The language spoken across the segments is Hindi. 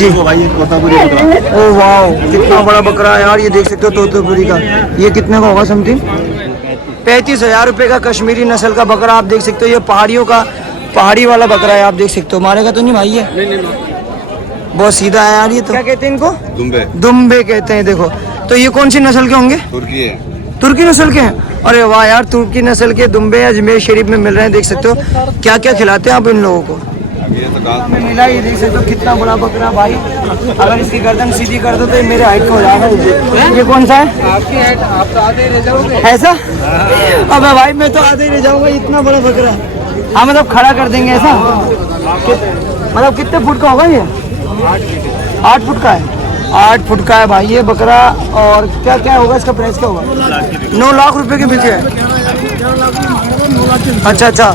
जी भाई तोतापुरी बकरा। ओ वाह, कितना बड़ा बकरा है यार, ये देख सकते हो तोतापुरी का। ये कितने का होगा समथिंग? 35,000 रुपये का कश्मीरी नस्ल का बकरा आप देख सकते हो। ये पहाड़ियों का, पहाड़ी वाला बकरा है, आप देख सकते हो। मारेगा तो नहीं भाई? ये बहुत सीधा है यार। ये तो क्या कहते हैं इनको? दुम्बे। दुम्बे कहते हैं। देखो तो ये कौन सी नस्ल के होंगे? तुर्की है। तुर्की नस्ल के हैं। अरे वाह यार, तुर्की नस्ल के दुम्बे अजमेर शरीफ में मिल रहे हैं, देख सकते हो। क्या क्या खिलाते हैं आप इन लोगों को? अब ये तो घास में मिला, ये देख सकते हो कितना बड़ा बकरा भाई। अगर इसकी गर्दन सीधी कर दो तो ये मेरे हाइट का हो जाएगा। ये कौन सा है? आपकी हाइट, आप तो आधे रह जाओगे। ऐसा? अबे भाई मैं तो आधे ही रह जाऊंगा, इतना बड़ा बकरा। हाँ मतलब खड़ा कर देंगे ऐसा? मतलब कितने फुट का होगा ये? 8 फुट का है। 8 फुट का है भाई ये बकरा। और क्या क्या होगा इसका प्राइस? क्या होगा? 9 लाख रुपए के बिके हैं। अच्छा,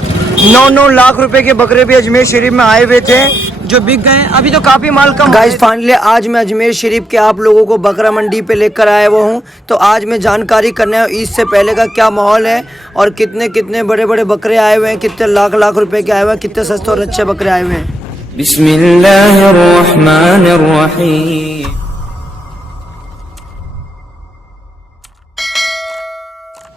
9 लाख रुपए के बकरे भी अजमेर शरीफ में आए हुए थे जो बिक गए। अभी तो काफी माल कम। गाइस फाइनली आज मैं अजमेर शरीफ के आप लोगों को बकरा मंडी पे लेकर आया हुआ हूँ। तो आज मैं जानकारी करने आया हूँ ईद से पहले का क्या माहौल है और कितने कितने बड़े बड़े बकरे आए हुए हैं, कितने लाख लाख रुपए के आए हुए हैं, कितने सस्ते और अच्छे बकरे आए हुए हैं। बिस्मिल्लाहिर्रहमानिर्रहीम।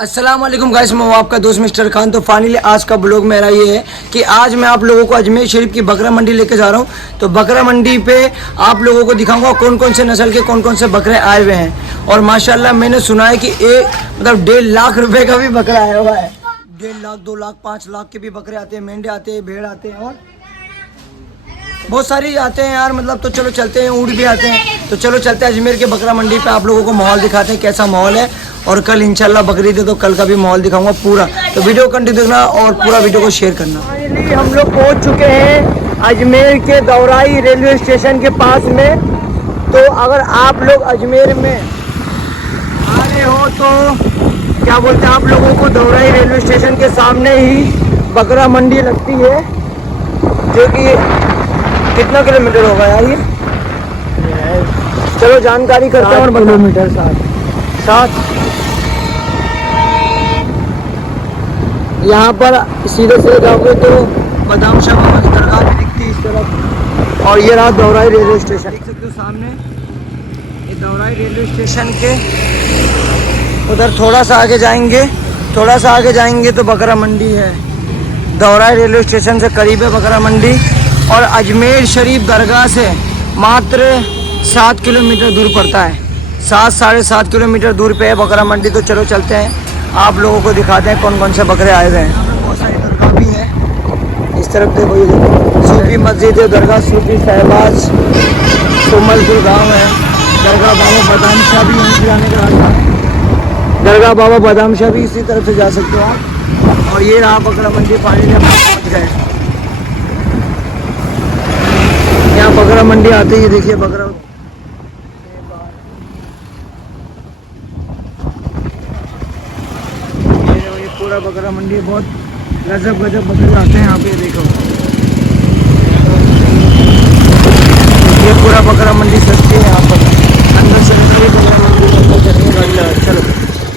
अस्सलाम वालेकुम गाइस, मैं हूं आपका दोस्त मिस्टर खान। तो फाइनली आज का ब्लॉग मेरा ये है कि आज मैं आप लोगों को अजमेर शरीफ की बकरा मंडी लेके जा रहा हूं। तो बकरा मंडी पे आप लोगों को दिखाऊंगा कौन कौन से नस्ल के कौन कौन से बकरे आए हुए हैं। और माशाल्लाह मैंने सुना है कि मतलब 1.5 लाख रुपए का भी बकरा आया हुआ है। 1.5 लाख, 2 लाख, 5 लाख के भी बकरे आते हैं, मेंढे आते हैं, भेड़ आते हैं और बहुत सारे आते हैं यार। मतलब तो चलो चलते हैं, ऊँट भी आते हैं। तो चलो चलते हैं अजमेर के बकरा मंडी पे, आप लोगों को माहौल दिखाते हैं कैसा माहौल है। और कल इंशाल्लाह बकरीद है तो कल का भी माहौल दिखाऊंगा पूरा। तो वीडियो कंटिन्यू देखना और पूरा वीडियो को शेयर करना। फाइनली हम लोग पहुंच चुके हैं अजमेर के दौराई रेलवे स्टेशन के पास में। तो अगर आप लोग अजमेर में आ रहे हो तो क्या बोलते हैं, आप लोगों को दौराई रेलवे स्टेशन के सामने ही बकरा मंडी लगती है, जो कि कितना किलोमीटर होगा यार ये? चलो जानकारी करते हैं। और किलोमीटर 7। यहाँ पर सीधे से जाओगे तो बादाम शाह बाबा की दरगाह भी दिखती है इस तरफ। और ये रहा दौराई रेलवे स्टेशन, देख सकते हो सामने। ये दौराई रेलवे स्टेशन के उधर थोड़ा सा आगे जाएंगे तो बकरा मंडी है। दौराई रेलवे स्टेशन से करीब है बकरा मंडी। और अजमेर शरीफ दरगाह से मात्र 7 किलोमीटर दूर पड़ता है। 7 साढ़े 7 किलोमीटर दूर पे है बकरा मंडी। तो चलो चलते हैं, आप लोगों को दिखाते हैं कौन कौन से बकरे आए हुए हैं। बहुत सारी दरगाह भी है इस तरफ देखो। ये देखो सूफी मस्जिद है, दरगाह सूफी शहबाज कोमलपुर गाँव है। दरगाह बाबा बादाम शाह भी यहीं से आने का रास्ता है। दरगाह बाबा बादाम शाह भी इसी तरफ से जा सकते हो आप। और ये रहा बकरा मंडी, पानी में पहुँच गए। यहाँ बकरा मंडी आते ही देखिए बकरा, ये पूरा बकरा मंडी। बहुत गजब बकरे आते हैं यहाँ पे। देखो ये पूरा बकरा मंडी सस्ती है यहाँ पर। अंदर से चलो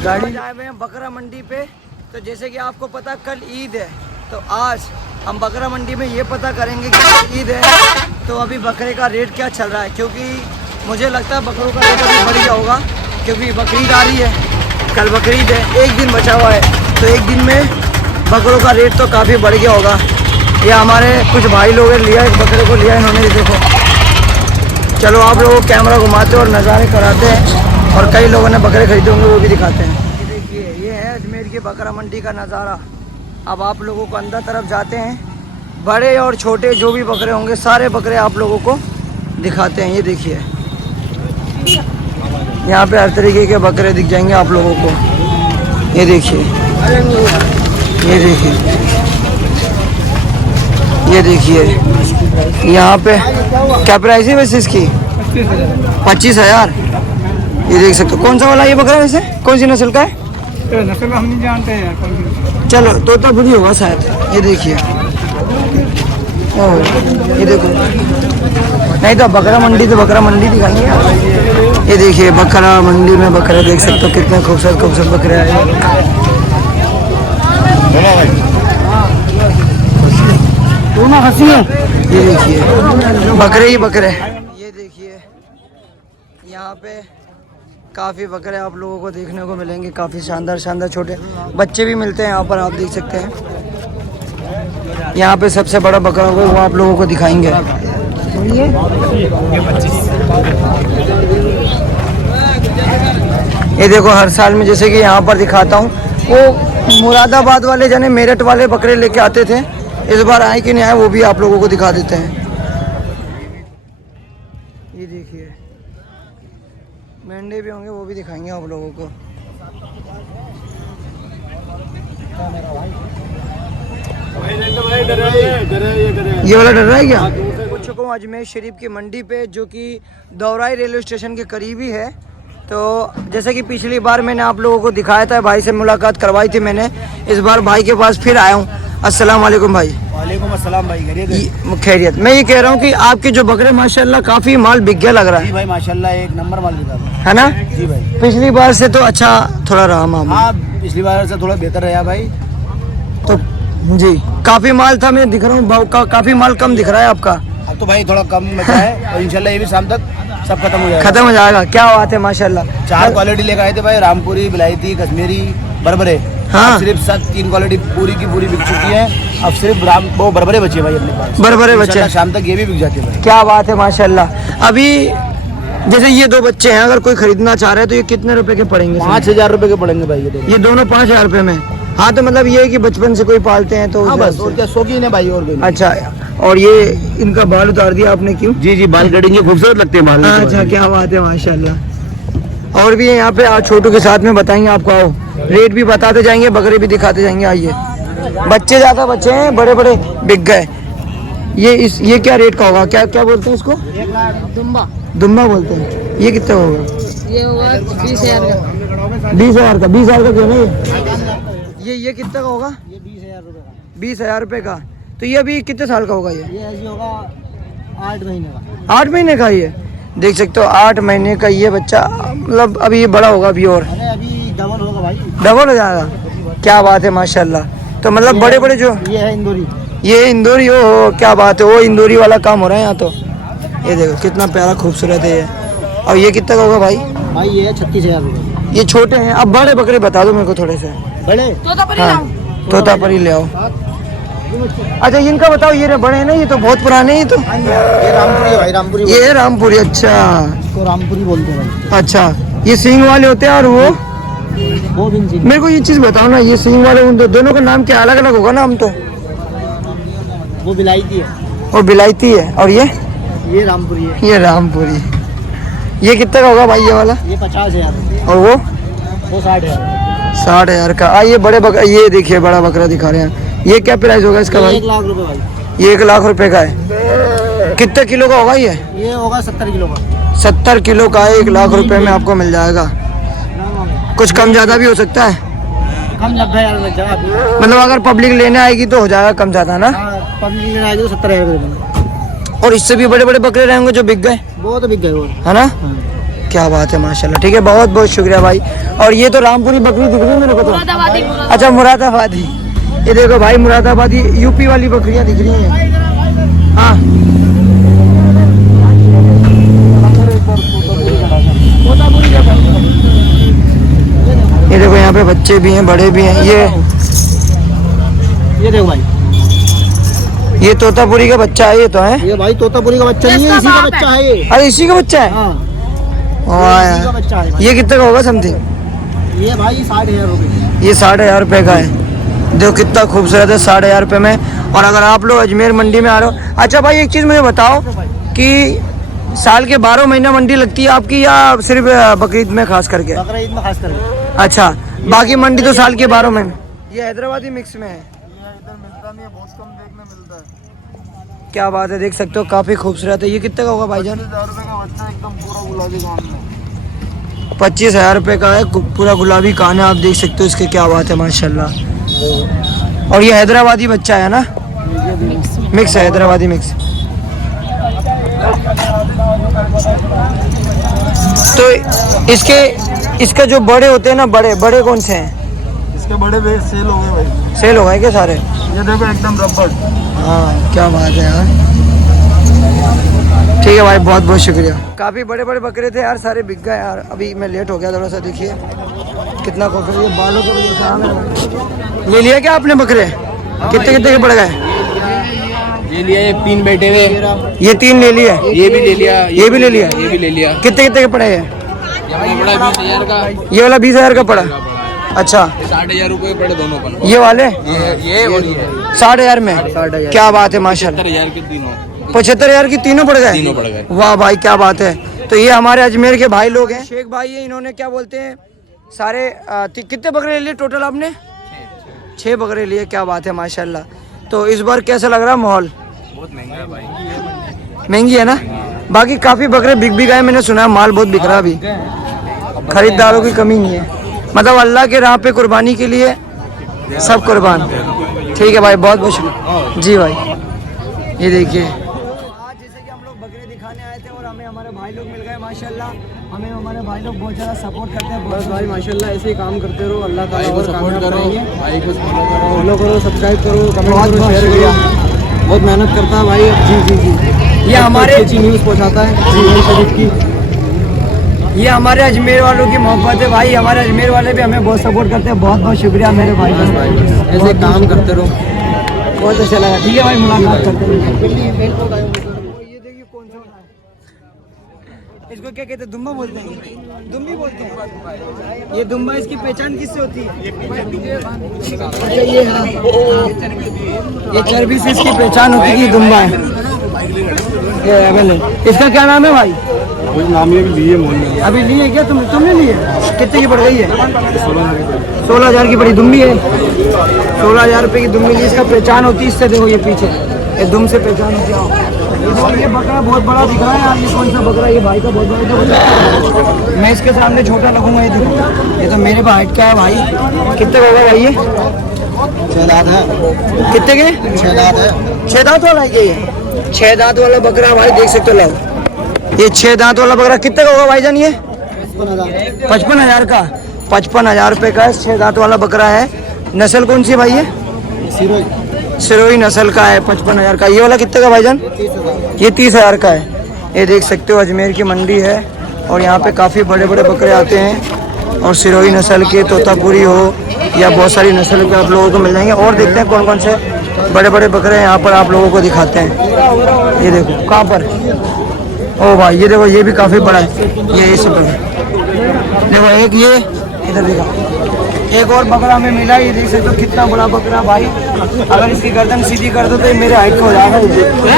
गाड़ी आए हुए हैं बकरा मंडी पे। तो जैसे कि आपको पता कल ईद है, तो आज हम बकरा मंडी में ये पता करेंगे कि ईद है तो अभी बकरे का रेट क्या चल रहा है। क्योंकि मुझे लगता है बकरों का रेट अभी बढ़ गया होगा, क्योंकि बकरीद आ रही है, कल बकरीद है, 1 दिन बचा हुआ है। तो 1 दिन में बकरों का रेट तो काफ़ी बढ़ गया होगा। ये हमारे कुछ भाई लोगों ने लिया, एक बकरे को लिया इन्होंने, देखो। चलो आप लोगों को कैमरा घुमाते और नज़ारे कराते हैं। और कई लोगों ने बकरे खरीदे होंगे, वो भी दिखाते हैं। ये देखिए, ये है अजमेर की बकरा मंडी का नज़ारा। अब आप लोगों को अंदर तरफ जाते हैं, बड़े और छोटे जो भी बकरे होंगे सारे बकरे आप लोगों को दिखाते हैं। ये देखिए यहाँ पे हर तरीके के बकरे दिख जाएंगे आप लोगों को। ये देखिए, ये देखिए यहाँ पे क्या प्राइस है वैसे इसकी? 25,000। ये देख सकते हो। कौन सा वाला ये बकरा वैसे कौन सी नस्ल का है? नस्ल हम नहीं जानते हैं यार। चलो तोतापुरी होगा शायद। ये देखिए, ये देखो, नहीं तो बकरा मंडी तो बकरा मंडी दिखाएंगे। ये देखिए बकरा मंडी में बकरे देख सकते हो, कितने खूबसूरत बकरे आए हैं। ये देखिए बकरे ही बकरे। ये देखिए यहाँ पे काफ़ी बकरे आप लोगों को देखने को मिलेंगे, काफ़ी शानदार शानदार छोटे बच्चे भी मिलते हैं यहाँ पर, आप देख सकते हैं। यहाँ पे सबसे बड़ा बकरा होगा वो आप लोगों को दिखाएंगे। ये देखो हर साल में जैसे कि यहाँ पर दिखाता हूँ, वो मुरादाबाद वाले जाने मेरठ वाले बकरे लेके आते थे, इस बार आए कि नहीं आए वो भी आप लोगों को दिखा देते हैं। ये देखिए मेंढे भी होंगे, वो भी दिखाएंगे आप लोगों को। ये वाला डर रहा है क्या? पहुंच चुका हूँ अजमेर शरीफ की मंडी पे, जो कि दौराई रेलवे स्टेशन के करीब ही है। तो जैसे कि पिछली बार मैंने आप लोगों को दिखाया था, भाई से मुलाकात करवाई थी मैंने, इस बार भाई के पास फिर आया हूँ। अस्सलाम वालेकुम भाई। वालेकुम अस्सलाम भाई, खैरियत। मैं ये कह रहा हूँ कि आपके जो बकरे माशाल्लाह काफ़ी माल बिक गया लग रहा है। जी भाई माशाल्लाह एक नंबर माल बिका है ना? जी भाई। पिछली बार से तो अच्छा थोड़ा रहा मामला। हाँ पिछली बार से थोड़ा बेहतर रहा भाई। तो जी काफ़ी माल था, मैं दिख रहा हूँ काफ़ी माल कम दिख रहा है आपका। अब तो भाई थोड़ा कम बचा है और इंशाल्लाह ये भी शाम तक सब खत्म हो जाएगा। खत्म हो जाएगा, क्या बात है माशाल्लाह। 4 क्वालिटी लेकर आए थे भाई, रामपुरी, बिलायती, कश्मीरी, बरबरे। हाँ। सिर्फ 3 क्वालिटी पूरी की पूरी बिक चुकी है, अब सिर्फ वो बरबरे बचे भाई अपने पास। बरबरे बचे, शाम तक ये भी बिक जाते हैं भाई। क्या बात है माशाल्लाह। अभी जैसे ये 2 बच्चे हैं, अगर कोई खरीदना चाह रहे हैं तो ये कितने रुपए के पड़ेंगे? 5,000 रुपए के पड़ेंगे भाई ये दोनों 5,000 रुपए में। हाँ तो मतलब ये है कि बचपन से कोई पालते हैं तो हाँ बस, और क्या शौकीन है भाई और भी। अच्छा, और ये इनका बाल उतार दिया आपने, क्यों? जी बाल कटिंग खूबसूरत लगते हैं बाल। अच्छा क्या बात है माशाल्लाह। और भी है यहाँ पे, आज छोटू के साथ में बताएंगे आपको, आओ रेट भी बताते जाएंगे, बकरे भी दिखाते जाएंगे। आइए, बच्चे ज्यादा बच्चे हैं, बड़े बड़े बिक गए। ये क्या रेट का होगा? क्या क्या बोलते हैं इसको? दुम्बा बोलते हैं। ये कितना होगा? ये होगा 20,000 का। 20,000 का? 20,000 का क्यों नहीं? ये कितना का होगा? ये 20,000 रुपए का। 20,000 रुपए का। तो ये अभी कितने साल का होगा? ये ऐसी होगा 8 महीने का। 8 महीने का। ये देख सकते हो 8 महीने का ये बच्चा, मतलब अभी ये बड़ा होगा अभी, और अभी डबल होगा भाई, डबल हो जाएगा। क्या बात है माशाल्लाह। तो मतलब बड़े बड़े जो ये है इंदौरी, ये इंदौरी हो, क्या बात है, वो इंदौरी वाला काम हो रहा है यहाँ। तो ये देखो कितना प्यारा खूबसूरत है ये। और ये कितना का होगा भाई? भाई ये 36,000 रुपए। ये छोटे हैं। अब बड़े बकरे बता दो मेरे को थोड़े से। बड़े हाँ तोतापरी ले आओ। अच्छा इनका बताओ, ये बड़े हैं ना, ये तो बहुत पुराने हैं। ये तो ये रामपुरी है भाई, रामपुरी। ये है रामपुरी। अच्छा इसको रामपुरी बोलते हैं भाई। अच्छा, ये सींग वाले होते हैं। और वो भी सिंह। मेरे को ये चीज बताओ ना, ये सींग वाले उन दोनों का नाम क्या अलग अलग होगा नाम? तो वो बिलायती है वो बिलायती है, और ये रामपुरी है। ये रामपुरी। ये कितने का होगा भाई ये वाला? ये 50,000। और वो 60,000। 60,000 का। ये बड़े बकरा, ये देखिए बड़ा बकरा दिखा रहे हैं। ये क्या प्राइस होगा इसका भाई? 1 लाख रुपए भाई। ये 1 लाख रुपए का है। कितने किलो का होगा ये? ये होगा 70 किलो का। 70 किलो का 1 लाख रुपए में आपको मिल जाएगा। कुछ कम ज्यादा भी हो सकता है, कम 90,000 में जगह। मतलब अगर पब्लिक लेने आएगी तो हो जाएगा कम ज्यादा ना। पब्लिक लेने आएगी तो 70,000 रुपए देंगे। और इससे भी बड़े बड़े बकरे रहेंगे जो बिक गए, वो तो बिक गए वो। है ना? क्या बात है माशाल्लाह। ठीक है, बहुत बहुत शुक्रिया भाई। और ये तो रामपुरी बकरी दिख रही है मेरे को तो। अच्छा मुरादाबादी। ये देखो भाई मुरादाबादी यूपी वाली बकरियां दिख रही हैं। हाँ ये देखो यहाँ पे बच्चे भी हैं, बड़े भी हैं। ये देखो भाई, ये तोतापुरी का बच्चा है। ये तो है, ये भाई तोतापुरी का बच्चा नहीं है, इसी का बच्चा है ये। अरे इसी का बच्चा है। हाँ वाह इसी का बच्चा है भाई। ये कितने का होगा समथिंग? ये भाई 60,000 रुपए। ये 60,000 रुपए का है। देखो कितना खूबसूरत है, 60,000 रुपए में। और अगर आप लोग अजमेर मंडी में आ रहे हो, अच्छा भाई एक चीज़ मुझे बताओ कि साल के 12 महीना मंडी लगती है आपकी, या सिर्फ बकरीद में खास करके? बकरीद में खास करके। अच्छा, बाकी मंडी तो साल के 12 महीने। ये हैदराबादी मिक्स में है। इधर मिलता नहीं है, बहुत कम देखने मिलता है। क्या बात है, देख सकते हो काफ़ी खूबसूरत है। ये कितने का होगा भाईजान? 25,000 रुपए का बच्चा, एकदम पूरा गुलाबी कान में। 25,000 रुपए का है, पूरा गुलाबी कान है। आप देख सकते हो इसके, क्या बात है माशाल्लाह। और ये हैदराबादी बच्चा है ना? मिक्स है, हैदराबादी मिक्स। तो इसके जो बड़े होते हैं ना, बड़े कौन से हैं? इसके बड़े सेल हो गए भाई। सेल हो गए क्या सारे? ये देखो एकदम रबड़। हाँ क्या बात है यार। ठीक है भाई, बहुत बहुत शुक्रिया। काफ़ी बड़े बड़े बकरे थे यार, सारे बिक गए यार। अभी मैं लेट हो गया थोड़ा सा, देखिए कितना खूबसूरत, ये बालों के वजह से। ले लिया क्या आपने बकरे? कितने कितने के पड़ गए? ये लिया, ये 3 बेटे हुए, ये 3 ले लिए, ये भी ले लिया, ये भी ले लिया, ये भी ले लिया। कितने कितने के पड़े हैं? ये बड़ा 20,000 का, ये वाला 20,000 का पड़ा। अच्छा, 60,000 रुपए पड़े दोनों पर। ये वाले ये और ये 60,000 में? क्या बात है माशाल्लाह। 70,000 के तीनों, 75,000 की तीनों पड़ गए? तीनों पड़ गए। वाह भाई क्या बात है। तो ये हमारे अजमेर के भाई लोग हैं, शेख भाई है। इन्होंने क्या बोलते हैं सारे कितने बकरे ले लिए टोटल आपने? 6 बकरे लिए, क्या बात है माशाल्लाह। तो इस बार कैसा लग रहा है माहौल? बहुत महंगा है भाई, महंगी है ना? बाकी काफ़ी बकरे बिक भी गए, मैंने सुना है माल बहुत बिक रहा अभी, खरीदारों की कमी नहीं है। मतलब अल्लाह के राह पे कुर्बानी के लिए सब कुर्बान। ठीक है भाई, बहुत बहुत शुक्रिया जी भाई। ये देखिए आज जैसे कि हम लोग बकरे दिखाने आए थे और हमें हमारे भाई लोग मिल गए माशाल्लाह। हमें हमारे भाई लोग बहुत ज़्यादा सपोर्ट करते हैं। बस भाई माशाल्लाह ऐसे ही काम करते रहो, अल्लाह ताला और सपोर्ट करो, भाई को फॉलो करो, सब्सक्राइब करो, कमेंट करो, शेयर करो। बहुत मेहनत करता है भाई। जी, ये हमारे न्यूज़ पहुँचाता है जी शरीफ की। ये हमारे अजमेर वालों की मोहब्बत है भाई। हमारे अजमेर वाले भी हमें बहुत सपोर्ट करते हैं। बहुत बहुत शुक्रिया मेरे भाई, ऐसे काम करते रहो, बहुत अच्छा लगा। ठीक है भाई, मुलाकात करते हैं। ये देखिए कौन सा है, इसको क्या कहते हैं? दुम्बा बोलते हैं, दुम्बी बोलते हैं। ये दुम्बा, इसकी पहचान किससे होती है? अच्छा ये है, ये चर्बी से इसकी पहचान होती है कि दुम्बा है। ये इसका क्या नाम है भाई? नाम ये लिए मोहन अभी लिए क्या तुमने लिए? कितने की पड़ गई है? 16,000 की पड़ी दुम्बी है। 16,000 रुपये की दुम्बी ली। इसका पहचान होती है, इससे देखो ये पीछे ये दुम से पहचान होती है। ये बकरा बहुत बड़ा दिख रहा है यार। ये कौन सा बकरा है? ये भाई का बहुत बड़ा। मैं इसके सामने छोटा लगूंगा। ये देखो, ये तो मेरे पे हाइट का है भाई। कितने का होगा भाई ये? 6 दांत है। कितने के? 6 दांत है। 6 दांत वाला है क्या ये? 6 दांत वाला बकरा भाई, देख सकते हो। लाओ, ये 6 दांत वाला बकरा कितने का होगा भाईजान? ये 55,000 का। 55,000 रुपये का 6 दांत वाला बकरा है। नस्ल कौन सी है भाई? ये सिरोही नस्ल का है। 55,000 का। ये वाला कितने का भाईजान? ये 30,000 का है। ये देख सकते हो अजमेर की मंडी है और यहाँ पे काफ़ी बड़े बड़े बकरे आते हैं और सिरोही नस्ल के, तोतापुरी हो या बहुत सारी नस्ल के आप लोगों को मिल जाएंगे। और देखते हैं कौन कौन से बड़े बड़े बकरे हैं यहाँ पर, आप लोगों को दिखाते हैं। ये देखो कहाँ पर, ओ भाई ये देखो, ये भी काफ़ी बड़ा है। ये इस पर देखो, एक ये इधर देखो, एक और बकरा हमें मिला। ये देख सकते हो कितना बड़ा बकरा भाई। अगर इसकी गर्दन सीधी कर दो तो ये मेरे हाइट का हो जाएगा।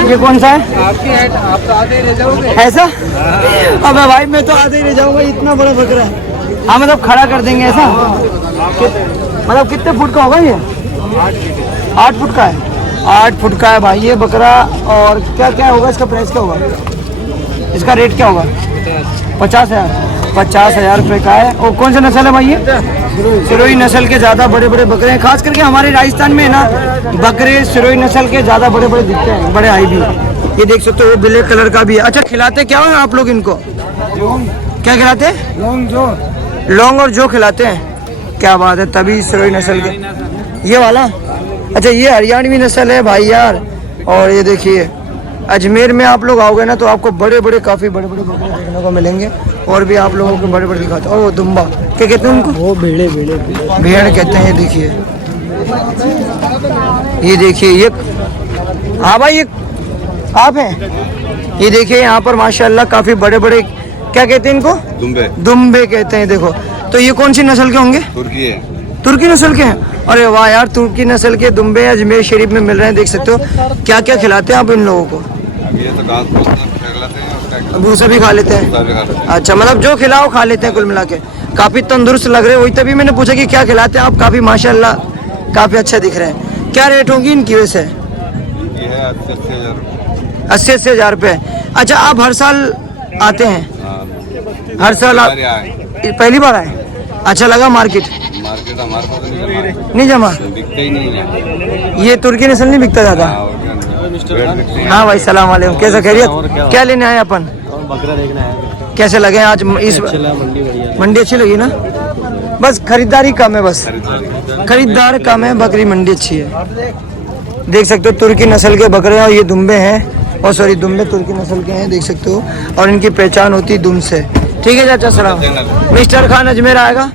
ये कौन सा है? आपकी हाइट, आप तो आधे रह जाओगे। ऐसा? अबे भाई मैं तो आधे ही रह जाऊंगा, इतना बड़ा बकरा है। हाँ मतलब खड़ा कर देंगे ऐसा? मतलब कितने फुट का होगा ये? 8 फुट का है। 8 फुट का है भाई ये बकरा। और क्या क्या होगा इसका प्राइस? क्या होगा इसका रेट? क्या होगा? 50,000। 50,000 रुपये का है। और कौन सा नस्ल है भाई ये? सिरोही नस्ल के ज़्यादा बड़े बड़े बकरे हैं। खास करके हमारे राजस्थान में है ना, बकरे सिरोही नस्ल के ज़्यादा बड़े बड़े दिखते हैं, बड़े हाई भी। ये देख सकते हो, वो ब्लैक कलर का भी है। अच्छा, खिलाते क्या हो आप लोग इनको? क्या खिलाते हैं? लौंग और जो खिलाते हैं। क्या बात है, तभी सिरोही नस्ल के। ये वाला, अच्छा ये हरियाणवी नस्ल है भाई यार। और ये देखिए अजमेर में आप लोग आओगे ना तो आपको बड़े बड़े, काफ़ी बड़े बड़े बकरे देखने को मिलेंगे। और भी आप लोगों को बड़े बड़े दिखाते हैं। और वो दुम्बा क्या कहते हैं उनको? वो भेड़ कहते हैं। ये देखिए, ये देखिए, ये हाँ भाई ये आप हैं। ये देखिए यहाँ पर माशाल्लाह काफ़ी बड़े बड़े, क्या कहते हैं इनको? दुम्बे कहते हैं। देखो, तो ये कौन सी नस्ल के होंगे? तुर्की है। तुर्की नस्ल के हैं। अरे वाह यार, तुर्की नस्ल के दुम्बे अजमेर शरीफ में मिल रहे हैं। देख सकते हो क्या क्या खिलाते हैं आप इन लोगों को? ये तो घास खिलाते हैं, भूसा भी खा लेते हैं। अच्छा, मतलब जो खिलाओ खा लेते हैं कुल मिला के। काफ़ी तंदुरुस्त लग रहे हैं। वही तभी मैंने पूछा कि क्या खिलाते हैं आप। काफ़ी माशाल्लाह काफ़ी अच्छा दिख रहे हैं। क्या रेट होगी इनकी वैसे? ये है 80,000। 80,000 रुपये। अच्छा, आप हर साल आते हैं? हर साल आप पहली बार आए? अच्छा लगा मार्केट हमारे पास नहीं जमा? बिकते ही नहीं है। ये तुर्की नस्ल नहीं बिकता ज़्यादा? हाँ भाई, सलाम वालेकुम, कैसा खैरियत? क्या लेने आए अपन? बकरा देखना है। कैसे लगे आज इस मंडी? अच्छी लगी ना? बस खरीदारी कम है, बस खरीदार कम है, बकरी मंडी अच्छी है। देख सकते हो तुर्की नस्ल के बकरे और ये दुम्बे हैं। और सॉरी दुम्बे तुर्की नस्ल के हैं, देख सकते हो। और इनकी पहचान होती है दुम से। ठीक है चाचा, सलाम। मिस्टर खान अजमेर आएगा।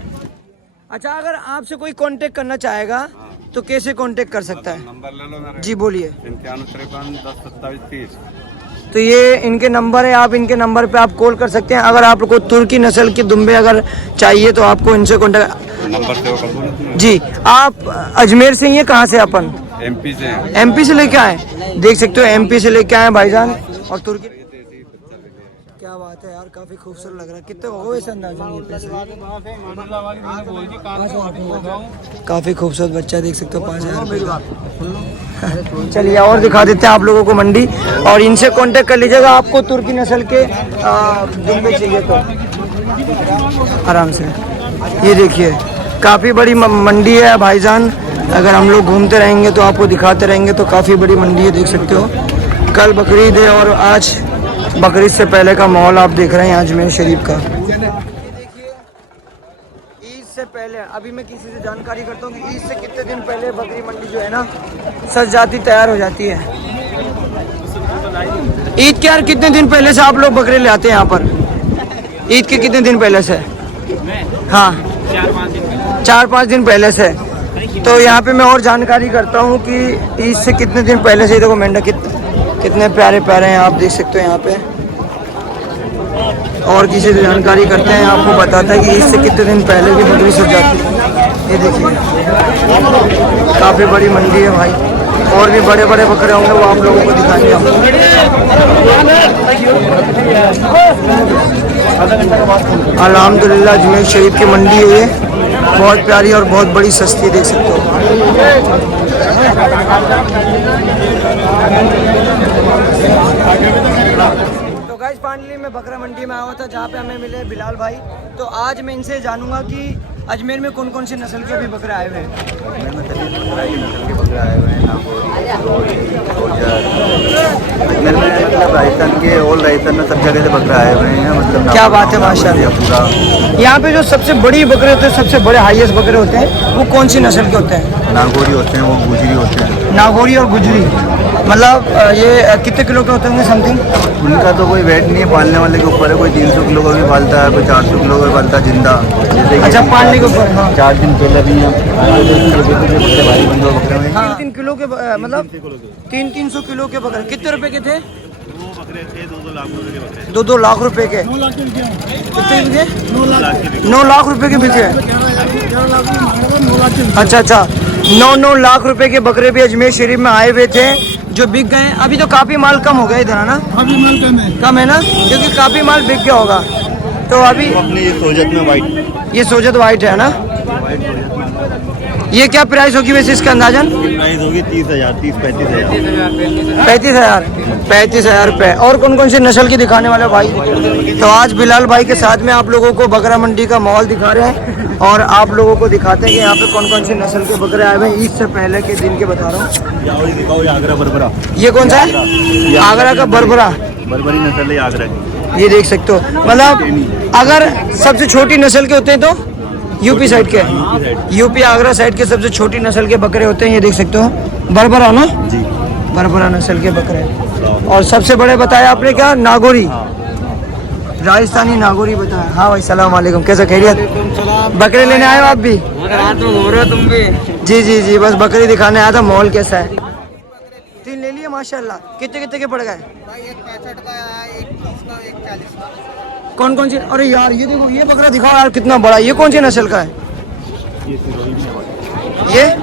अच्छा, अगर आपसे कोई कांटेक्ट करना चाहेगा तो कैसे कांटेक्ट कर सकता है? नंबर ले लो मेरा। जी बोलिए। 9553 तो ये इनके नंबर है, आप इनके नंबर पे आप कॉल कर सकते हैं। अगर आपको तुर्की नस्ल के दुम्बे अगर चाहिए तो आपको इनसे कांटेक्ट। नंबर सेव कर दो ना। जी, आप अजमेर से ही हैं? कहाँ से अपन? एमपी से हैं। एमपी से लेके आए, देख सकते हो एमपी से लेके आए भाईजान। और तुर्की, क्या बात है यार, काफी खूबसूरत लग रहा है। कितने होगा वैसे अंदाजा ये पैसे? काफी खूबसूरत बच्चा, देख सकते हो 5,000। चलिए और दिखा देते हैं आप लोगों को मंडी, और इनसे कांटेक्ट कर लीजिएगा आपको तुर्की नस्ल के दुम्बे चाहिए तो आराम से। ये देखिए काफ़ी बड़ी मंडी है भाईजान। अगर हम लोग घूमते रहेंगे तो आपको दिखाते रहेंगे, तो काफ़ी बड़ी मंडी है, देख सकते हो। कल बकरीद है और आज बकरीद से पहले का माहौल आप देख रहे हैं अजमेर शरीफ का। देखिए ईद से पहले, अभी मैं किसी से जानकारी करता हूँ कि ईद से कितने दिन पहले बकरी मंडी जो है ना सज जाती, तैयार हो जाती है। ईद के यार कितने दिन पहले से आप लोग बकरे ले आते हैं यहाँ पर? ईद के कितने दिन पहले से? हाँ, 4-5 दिन पहले से। तो यहाँ पे मैं और जानकारी करता हूँ कि ईद से कितने दिन पहले से। देखो मेंढक कितने प्यारे प्यारे हैं, आप देख सकते हो यहाँ पे। और किसी से जानकारी करते हैं, आपको बताता है कि ईद से कितने दिन पहले की बकरी सज जाती है। ये देखिए काफ़ी बड़ी मंडी है भाई, और भी बड़े बड़े बकरे होंगे, वो आप लोगों को दिखाएंगे हम। अल्हम्दुलिल्लाह अजमेर शरीफ की मंडी है ये, बहुत प्यारी और बहुत बड़ी, सस्ती, देख सकते हो। तो गाइस फाइनली मैं बकरा मंडी में आया हुआ था, जहाँ पे हमें मिले बिलाल भाई। तो आज मैं इनसे जानूंगा कि अजमेर में कौन कौन सी नस्ल के अभी बकरे आए हुए हैं। अजमेर में मतलब राजस्थान के और राजस्थान में सब जगह से बकरे आए हुए हैं। मतलब क्या बात है, माशाल्लाह। पूरा यहाँ पे जो सबसे बड़ी बकरे होते हैं, सबसे बड़े हाईएस्ट बकरे होते हैं, वो कौन सी नस्ल के होते हैं? नागौरी होते हैं, वो गुजरी होते हैं। नागौरी और गुजरी, मतलब ये कितने किलो के होते होंगे समथिंग? उनका तो कोई वेट नहीं है, पालने वाले के ऊपर है। कोई 300 किलो का भी पालता है, कोई 400 किलो का भी पालता है जिंदा। जैसे कि अच्छा, पालने के ऊपर। हाँ 4 दिन पहले भी भाई बंदो बकरे में 3 किलो के मतलब 300 किलो के बकरे कितने रुपए के थे? 2 लाख रुपए के। कितने बिके? 9 लाख रुपए के बिके। अच्छा, 9 लाख रुपए के बकरे भी अजमेर शरीफ में आए हुए थे, जो बिक गए। अभी तो काफी माल कम हो गया इधर, है ना? अभी माल कम है ना, क्योंकि काफी माल बिक गया होगा। तो अभी अपने ये सोजत में वाइट, ये सोजत वाइट है ना? ये क्या प्राइस होगी वैसे इसका अंदाजन? प्राइस होगी 30,000, 35,000। 35,000 रुपये। और कौन कौन सी नस्ल की दिखाने वाले भाई? तो आज बिलाल भाई के साथ में आप लोगों को बकरा मंडी का माहौल दिखा रहे हैं, और आप लोगों को दिखाते हैं कि यहाँ पे कौन कौन सी नस्ल के बकरे आए हुए हैं। ईद से पहले के दिन के बता रहा हूँ। आगरा बरबरा, ये कौन सा है? आगरा का बरबरा, बरबरी नस्ल है आगरा की। ये देख सकते हो। मतलब अगर सबसे छोटी नस्ल के होते हैं तो यूपी साइड के, यूपी आगरा साइड के सबसे छोटी नस्ल के बकरे होते हैं। ये देख सकते हो, बरबरा ना जी, बरबरा नस्ल के बकरे। और सबसे बड़े बताया आपने क्या? नागौरी, राजस्थानी नागौरी बताया। हाँ भाई, सलाम वालेकुम, कैसे खैरियत? बकरे लेने आए हो आप भी? तुम भी जी, बस बकरी दिखाने आया था। मॉल कैसा है? 3 ले लिए माशाल्लाह। कितने कितने के पड़ गए? कौन कौन सी? अरे यार ये देखो, ये बकरा दिखाओ यार, कितना बड़ा। ये कौन सी नस्ल का है? ये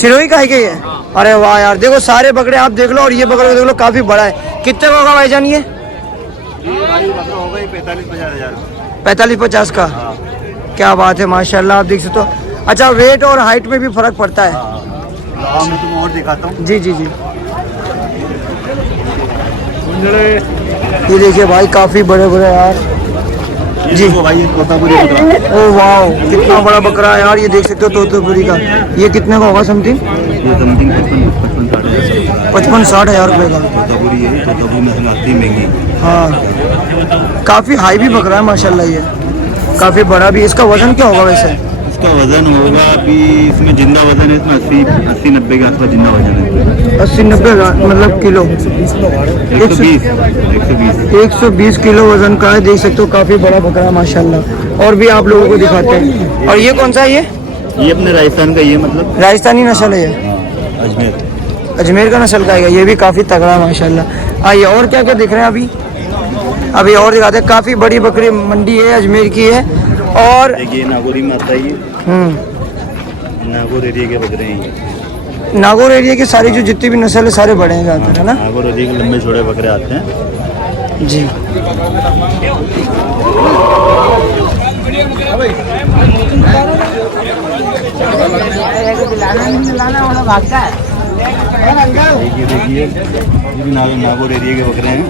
सिरोही का है क्या ये? अरे वाह यार, देखो सारे बकरे आप देख लो, और ये बकरा देख लो, काफी बड़ा है। कितने का होगा भाईजान ये? 45-50 का। क्या बात है माशाल्लाह, आप देख सकते हो। अच्छा, वेट और हाइट में भी फर्क पड़ता है? मैं तुम्हें और दिखाता हूँ। जी। ये देखिए भाई, काफी बड़े बड़े यार जी। भाई ये तोतापुरी बकरा, ओ वाओ, कितना बड़ा बकरा है यार। ये देख सकते हो तोतापुरी का। ये कितने का होगा समथिंग? ये समथिंग 55-60 हज़ार रुपये का। तोतापुरी है, तोतापुरी नस्ल आती है महंगी। हाँ, काफी हाई भी बकरा है माशाल्लाह। ये काफी बड़ा भी। इसका वजन क्या होगा वैसे? इसका वजन होगा अभी, इसमें जिंदा वजन है इसमें 80-90 के आसपास जिंदा वजन है। 80-90 मतलब किलो, 120 किलो वजन का है। देख सकते हो काफी बड़ा बकरा है माशाल्लाह। और भी आप लोगों को दिखाते हैं। और ये कौन सा है? ये अपने राजस्थान का, ये मतलब राजस्थानी नस्ल है ये, अजमेर। अजमेर का नस्ल का है ये भी काफी तगड़ा है माशाल्लाह। आइए और क्या क्या दिख रहे हैं अभी और दिखाते हैं। काफी बड़ी बकरी मंडी है, अजमेर की है। और देखिए नागौरी में आता है ये, नागौर एरिया के बकरे हैं ये। नागौर एरिया की सारी जो जितनी भी नस्ल है सारे बड़े हैं ज़्यादातर, है ना? नागौर एरिया के लंबे छोटे बकरे आते हैं जी। देखिए ये भी नागौर एरिया के बकरे हैं।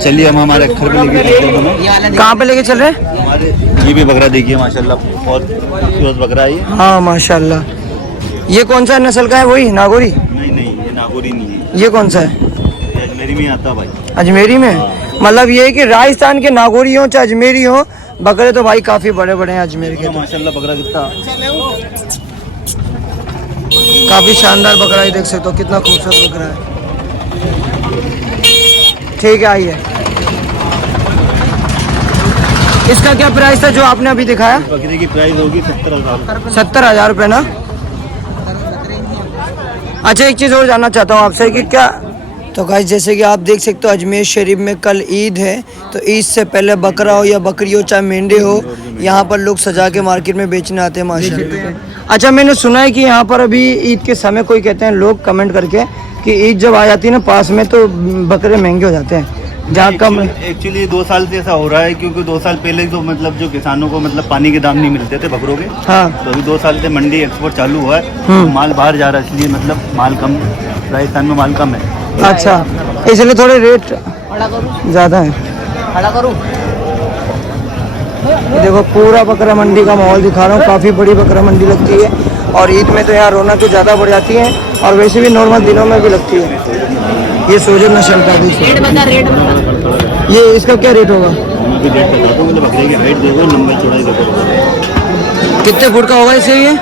चलिए हम हमारे अक्षर पे लेके चलते हैं। कहाँ पे लेके चल रहे हैं? हमारे ये भी बकरा देखिए माशाल्लाह, बहुत खूबसूरत बकरा है ये। हाँ माशाल्लाह। ये कौन सा नस्ल का है? वही नागौरी? नहीं ये नागौरी नहीं है, ये कौन सा है? ये अजमेरी में आता भाई। अजमेरी में? मतलब ये है कि राजस्थान के नागौरी हो चाहे अजमेरी हो, बकरे तो भाई काफी बड़े बड़े हैं अजमेर के। माशाल्लाह बकरा कितना काफी शानदार बकरा है, देख सकते हो कितना खूबसूरत बकरा है। ठीक है आइए। इसका क्या प्राइस था जो आपने अभी दिखाया? बकरे की प्राइस होगी 70,000। 70,000 रुपये ना? अच्छा एक चीज़ और जानना चाहता हूँ आपसे कि क्या, तो गाइस जैसे कि आप देख सकते हो अजमेर शरीफ में कल ईद है, तो ईद से पहले बकरा हो या बकरी हो चाहे मेंढे हो, यहाँ पर लोग सजा के मार्केट में बेचने आते हैं माशाल्लाह। अच्छा मैंने सुना है कि यहाँ पर अभी ईद के समय कोई कहते हैं लोग कमेंट करके कि ईद जब आ जाती है ना पास में तो बकरे महंगे हो जाते हैं जहाँ कम। एक्चुअली 2 साल से ऐसा हो रहा है, क्योंकि 2 साल पहले तो मतलब जो किसानों को मतलब पानी के दाम नहीं मिलते थे बकरों के। हाँ। तो अभी 2 साल से मंडी एक्सपोर्ट चालू हुआ है, तो माल बाहर जा रहा है, इसलिए मतलब माल कम, राजस्थान में माल कम है। अच्छा इसलिए थोड़े रेट ज़्यादा है। ये देखो पूरा बकरा मंडी का माहौल दिखा रहा हूँ, काफ़ी बड़ी बकरा मंडी लगती है और ईद में तो यहाँ रौनक ज़्यादा बढ़ जाती है और वैसे भी नॉर्मल दिनों में भी लगती है। ये सोजन नस्ल का भी, ये इसका क्या रेट होगा? रेट बता दो, मतलब बकरे की हाइट देखो, लंबाई चौड़ाई देखो। कितने फुट का होगा इसे? ये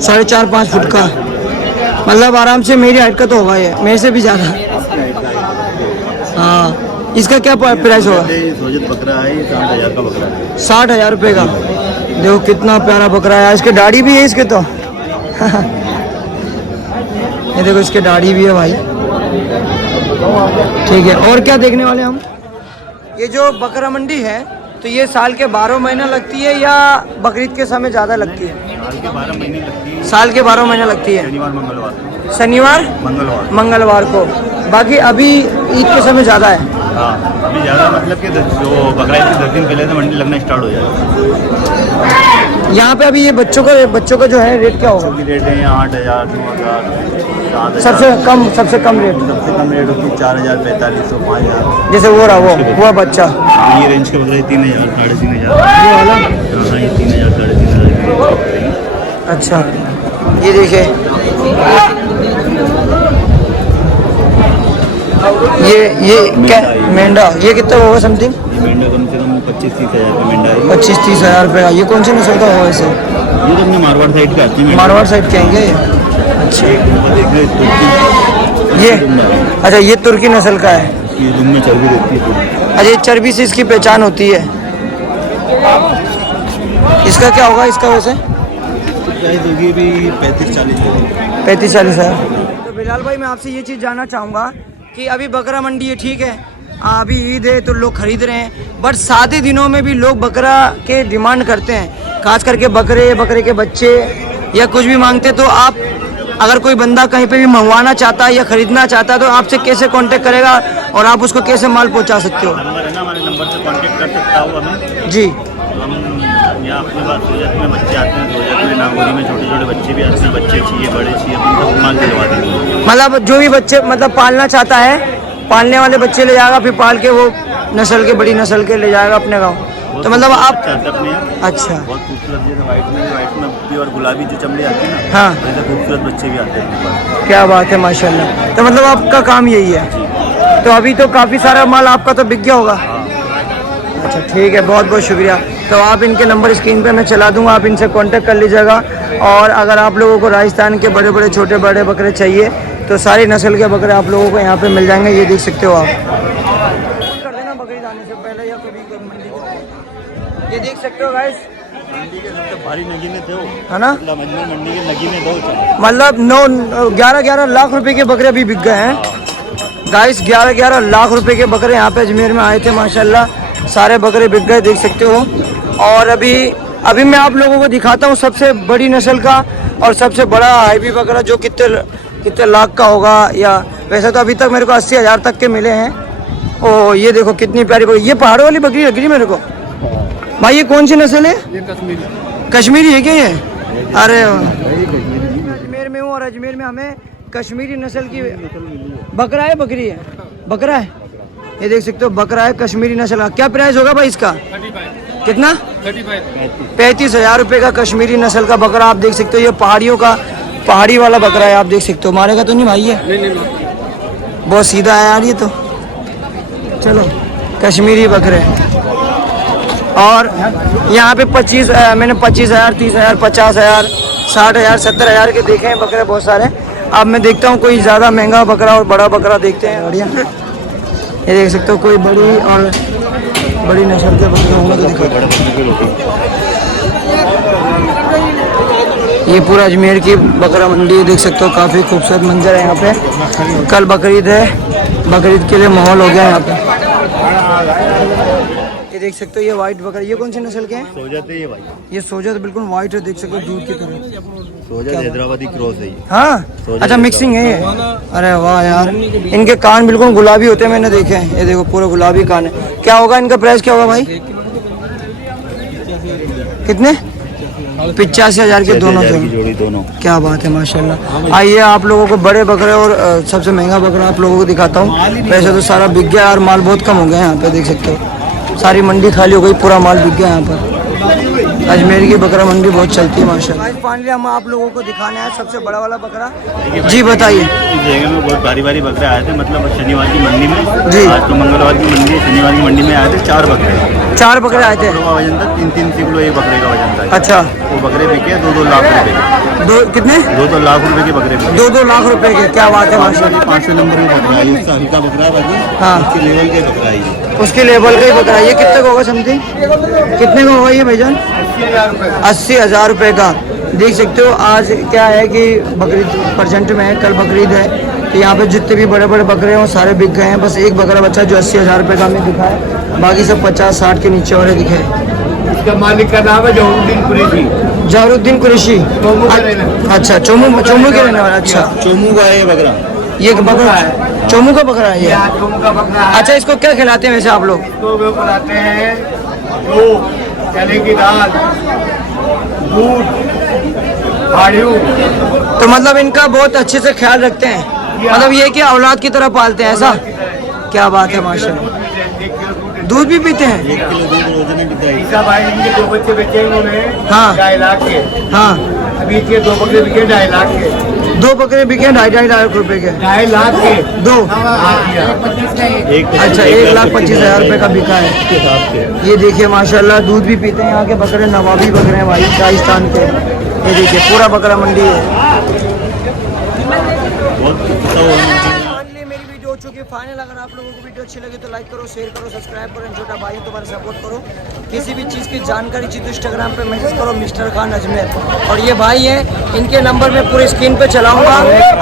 4.5-5 फुट का, मतलब आराम से मेरी हाइट का तो होगा ये, मेरे से भी ज़्यादा। हाँ इसका क्या प्राइस होगा? सोजत बकरा है, 60,000 का बकरा है। 60,000 रुपये का। देखो कितना प्यारा बकरा है, इसके दाढ़ी भी है इसके तो। ये देखो इसके दाढ़ी भी है भाई। ठीक है और क्या देखने वाले हम? ये जो बकरा मंडी है तो ये साल के 12 महीने लगती है या बकरीद के समय ज़्यादा लगती है? साल के 12 महीने लगती है। साल के 12 महीने लगती है। शनिवार मंगलवार को। बाकी अभी ईद के समय ज़्यादा है। हाँ अभी ज़्यादा, मतलब कि जो बकरा ईद के 10 दिन पहले से मंडी लगना स्टार्ट हो जाएगा। यहाँ पे अभी ये बच्चों का जो है रेट क्या होगा? रेट है यहाँ 8,000, 9,000, 7,000। सबसे कम रेट? सबसे कम रेट होती है 4,000, 4,500, 5,000। जैसे वो रहा वो बच्चा ये रेंज के बकरे 3,000, 3,500। ये वाला? हाँ ये 3,000, 3,500। अच्छा ये देखिए ये क्या मेंढा, ये कितना होगा समथिंग? ये मेंढा कम से कम 25-30 हज़ार का मेंढा है। 25-30 हज़ार रुपये का। ये कौन से नस्ल का होगा वैसे? ये तो अपने मारवाड़ साइड के आते हैं। मारवाड़ साइड के आएंगे ये? अच्छा ये, अच्छा ये तुर्की नस्ल का है। ये दिन में चर्बी देती है। अच्छा ये चर्बी से इसकी पहचान होती है। इसका क्या होगा इसका वैसे? प्राइस होगी भी 35-40 हज़ार। तो बिलाल भाई मैं आपसे ये चीज़ जानना चाहूँगा कि अभी बकरा मंडी है ठीक है, अभी ईद है तो लोग खरीद रहे हैं, बट सादे दिनों में भी लोग बकरा के डिमांड करते हैं, खास करके बकरे के बच्चे या कुछ भी मांगते हैं। तो आप अगर कोई बंदा कहीं पे भी मंगवाना चाहता है या खरीदना चाहता है तो आपसे कैसे कांटेक्ट करेगा और आप उसको कैसे माल पहुंचा सकते हो? नंबर है ना, हमारे नंबर से कांटेक्ट कर सकता हूँ हमें जी। हम यहाँ अपने पास सोजत में बच्चे आते हैं, सोजत में नागौरी में छोटे छोटे बच्चे भी आते हैं, बच्चे चाहिए बड़े चाहिए, अपन सब माल दिलवा देंगे। मतलब जो भी बच्चे मतलब पालना चाहता है, पालने वाले बच्चे ले जाएगा, फिर पाल के वो नस्ल के बड़ी नस्ल के ले जाएगा अपने गाँव। तो मतलब आप अपने अच्छा बहुत खूबसूरत, जैसे वाइट में और गुलाबी जो चमड़ी आती है ना, हाँ वैसे खूबसूरत बच्चे भी आते हैं। क्या बात है माशाल्लाह। तो मतलब आपका काम यही है। तो अभी तो काफ़ी सारा माल आपका तो बिक गया होगा। अच्छा ठीक है, बहुत बहुत शुक्रिया। तो आप इनके नंबर स्क्रीन पे मैं चला दूंगा, आप इनसे कांटेक्ट कर लीजिएगा। और अगर आप लोगों को राजस्थान के बड़े बड़े छोटे बड़े बकरे चाहिए तो सारी नस्ल के बकरे आप लोगों को यहाँ पे मिल जाएंगे। ये देख सकते हो आप, कर देना बकरीद आने से पहले या कभी मंडी के। ये देख सकते हो गाइस, मंडी के सबसे भारी नगीने थे वो, है ना, अजमेर मंडी के नगीने दो मतलब 11 लाख रुपए के बकरे अभी बिक गए हैं गाइस। 11 लाख रुपए के बकरे यहाँ पे अजमेर में आए थे माशाल्लाह, सारे बकरे बिक गए, देख सकते हो। और अभी मैं आप लोगों को दिखाता हूँ सबसे बड़ी नस्ल का और सबसे बड़ा हाईवी बकरा जो कितने लाख का होगा। या वैसे तो अभी तक मेरे को 80,000 तक के मिले हैं। ओ ये देखो कितनी प्यारी बकरी, ये पहाड़ों वाली बकरी लग रही है मेरे को भाई। ये कौन सी नस्ल है? ये कश्मीरी। कश्मीरी है क्या ये? अरे अजमेर में हूँ और अजमेर में हमें कश्मीरी नस्ल की बकरा है, बकरी है, बकरा है। ये देख सकते हो बकरा है कश्मीरी नस्ल का। क्या प्राइस होगा भाई इसका? कितना? 35,000 रुपये का कश्मीरी नस्ल का बकरा आप देख सकते हो। ये पहाड़ियों का पहाड़ी वाला बकरा है, आप देख सकते हो। मारेगा तो नहीं भाई? ये बहुत सीधा है यार ये तो। चलो कश्मीरी बकरे। और यहाँ पे मैंने 25,000, 30,000, 50,000, 60,000, 70,000 के देखे हैं बकरे बहुत सारे। अब मैं देखता हूँ कोई ज़्यादा महंगा बकरा और बड़ा बकरा देखते हैं। बढ़िया, ये देख सकते हो कोई बड़ी और बड़ी नस्ल के बकरे होंगे तो देखो। ये पूरा अजमेर की बकरा मंडी देख सकते हो, काफ़ी खूबसूरत मंजर है यहाँ पे। कल बकरीद है, बकरीद के लिए माहौल हो गया यहाँ पे। ये देख सकते हो ये वाइट बकरा, ये कौन सी नस्ल के हैं? सोजत है ये भाई, ये सोजत बिल्कुल वाइट है, देख सकते हो दूध की तरह। सोजत हैदराबादी क्रॉस है ये। हाँ अच्छा, मिक्सिंग है ये। अरे वाह यार, इनके कान बिल्कुल गुलाबी होते हैं, मैंने देखे हैं। ये देखो पूरा गुलाबी कान है। क्या होगा इनका प्राइस, क्या होगा भाई? कितने? 85,000 के दोनों जोड़ी दोनों। क्या बात है माशाल्लाह। आइए आप लोगों को बड़े बकरे और सबसे महंगा बकरा आप लोगों को दिखाता हूँ। वैसे तो सारा बिक गया और माल बहुत कम हो गया यहाँ पे, देख सकते हो सारी मंडी खाली हो गई, पूरा माल बिक गया यहाँ पर। अजमेर की बकरा मंडी बहुत चलती है माशाल्लाह। फाइनली हम आप लोगों को दिखाने आए सबसे बड़ा वाला बकरा। जी बताइए। इस जगह में बहुत भारी भारी बकरे आए थे, मतलब शनिवार की मंडी में जी। आज तो मंगलवार की मंडी, शनिवार की मंडी में आए थे 4 बकरे। 4 बकरे आए थे। वजन था 3-3 किलो ये बकरे का वजन था। अच्छा, वो बकरे बिके 2-2 लाख रुपए। कितने? 2-2 लाख रुपए के बकरे बिके। 2-2 लाख रुपए के, क्या बात है माशाल्लाह। 500 नंबर में बकरा है, इसका हल्का बकरा है, हाँ उसके लेवल के बकरा है, उसके लेवल का ही बकरा। ये कितने का होगा समथिंग? कितने का होगा ये भाईजान? 80,000 रुपये का। देख सकते हो आज क्या है कि बकरीद परसेंट में है, कल बकरीद है। तो यहाँ पे जितने भी बड़े बड़े बकरे हैं वो सारे बिक गए हैं। बस एक बकरा बच्चा जो 80,000 रुपये का हमें दिखा है, बाकी सब 50-60 के नीचे वाले दिखे हैं। इसका मालिक का नाम है जहरुद्दीन कुरैशी। जहरुद्दीन कुरैशी, अच्छा चोमू के रहने वाला। अच्छा चोमू का है ये बकरा। ये बकरा है, चोमू का बकरा है ये। चोमू का बकरा है। अच्छा इसको क्या खिलाते हैं वैसे आप लोग? तो वो बनाते हैं चने की दाल, दूध, फाड़ियों। तो मतलब इनका बहुत अच्छे से ख्याल रखते हैं, मतलब ये कि औलाद की तरह पालते हैं ऐसा? क्या बात है माशाल्लाह। दूध भी पीते हैं? 1 किलो दूध रोजाना पीता है। ईसा भाई इनके 2 बच्चे बेचे उन्होंने, हाँ 2.5 लाख के। हाँ अभी इसके 2 बकरे बिके 2.5 लाख के। 2 बकरे बिके 2.5 लाख रुपए के। 2.5 लाख के 2? एक अच्छा 1,25,000 रुपये का बिका है। ये देखिए माशाल्लाह दूध भी पीते हैं यहाँ के बकरे, नवाबी बकरे हैं भाई राजस्थान के। ये देखिए पूरा बकरा मंडी है। मेरी वीडियो हो चुकी है फाइनल। अगर आप लोगों को वीडियो अच्छी लगी तो लाइक करो, शेयर करो, सब्सक्राइब करो, छोटा भाई तुम्हारा सपोर्ट करो। किसी भी चीज़ की जानकारी चाहिए तो इंस्टाग्राम पे मैसेज करो मिस्टर खान अजमेर। और ये भाई है, इनके नंबर मैं पूरे स्क्रीन पे चलाऊंगा।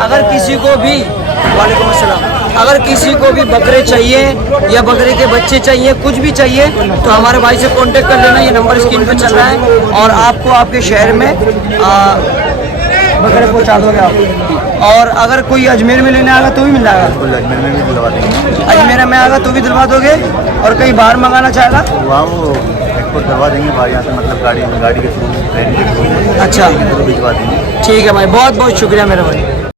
अगर किसी को भी, वालेकुम अस्सलाम, अगर किसी को भी बकरे चाहिए या बकरे के बच्चे चाहिए, कुछ भी चाहिए तो हमारे भाई से कांटेक्ट कर लेना। ये नंबर स्क्रीन पे चल रहा है और आपको आपके शहर में बकरे पहुँचा दोगे आप। और अगर कोई अजमेर में लेने आएगा तो भी मिल जाएगा? अजमेर में भी दिलवा देंगे। अजमेर में आएगा तो भी दिलवा दोगे? और कहीं बाहर मंगाना चाहेगा? वहाँ वो एक्सपोर्ट करवा देंगे बाहर, यहाँ से मतलब गाड़ी के थ्रू, ट्रेन के थ्रू। अच्छा भिजवा देंगे। ठीक है भाई, बहुत बहुत शुक्रिया मेरे भाई।